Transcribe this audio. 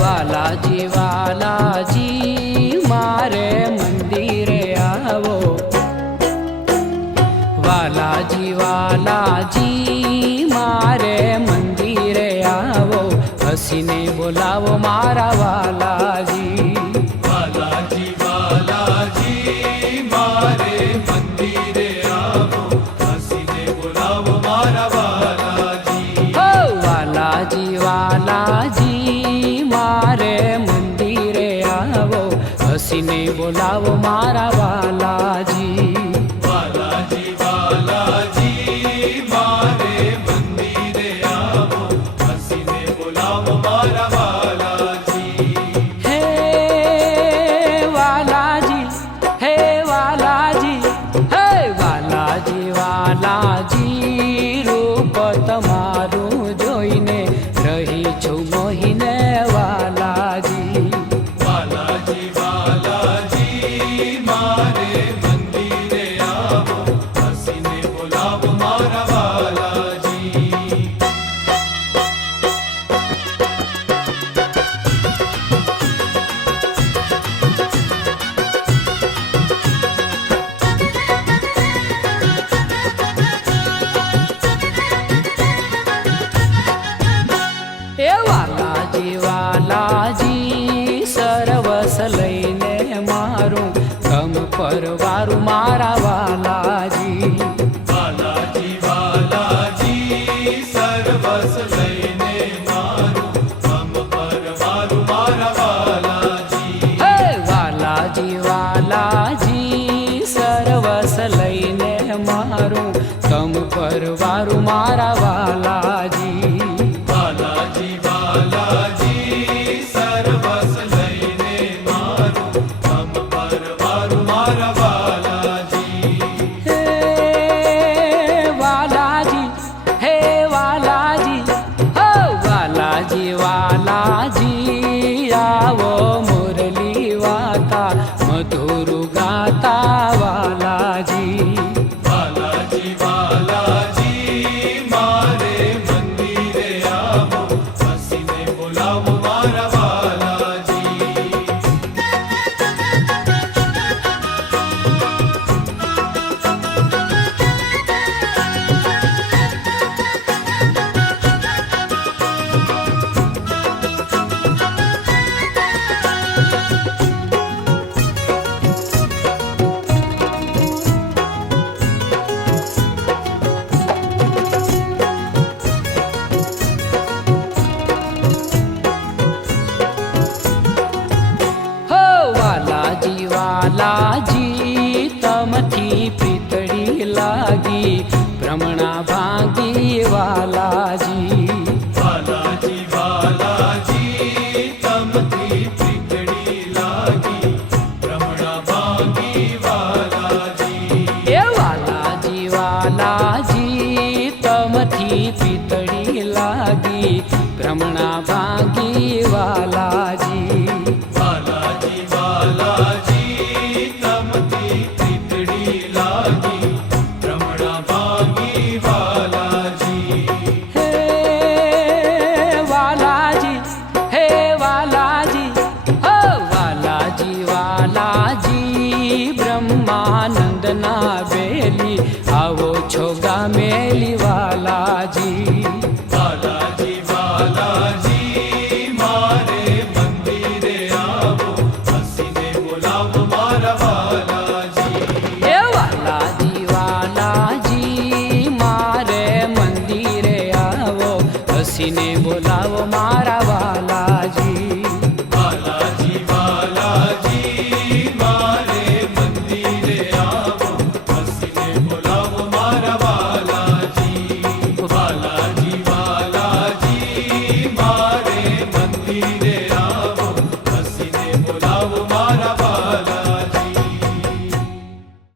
વાલાજી વાલાજી મારે મંદિરે આવો, વાલાજી વાલાજી મારે મંદિરે આવો, હસીને બોલાવો મારા વાલાજી. વાલાજી વાલાજી મારે મંદિરે આવો, હસીને બોલાવો મારા વાલાજી. હો વાલાજી વાલાજી મારે મંદિરે આવો, હસીને બોલાવો મારા વાલાજી. વાલાજી વાલાજી મારે મંદિરે આવો, હસીને બોલાવો મારા વાલાજી. હે વાલાજી, હે વાલાજી, હે વાલાજી વાલાજી, રૂપ તમારું જોઈને રહી છું મોહીને વાલાજી. વાલાજી વાલાજી મારે મંદિરે આવો, હસીને બોલાવો મારા વાલાજી. એ વાલાજી વાલાજી સરવસ લઈને મારું ગમ પરવારું મારા વાલાજી. વાલાજી વાલાજી સર્વસ લઈને મારું ગમ પરવારું મારા વાલાજી. હે વાલાજી વાલાજી સરવસ લઈને મારું ગમ પરવારું મારા વાલાજી. વાલાજી વાલાજી સર્વસ લઈને મારું ગમ પરવારું મારા વાલાજી. હે વાલાજી, હે વાલાજી, હો વાલાજી વાલાજી, આવો મુરલી વાતા મધુર ગાતા વાલાજી. વાલાજી વાલાજી મારે મંદિરે આવો, હસીને બોલાવો મારા વાલાજી. હો વાલાજી વાલાજી, તમથી પીતળી લાગી ભ્રમણા ભાંગી વાલાજી. વાલાજી વાલાજી તમથી પીતળી લાગી ભ્રમણા ભાંગી વાલાજી. એ વાલાજી વાલાજી, તમથી પીતળી લાગી ભ્રમણા ભાંગી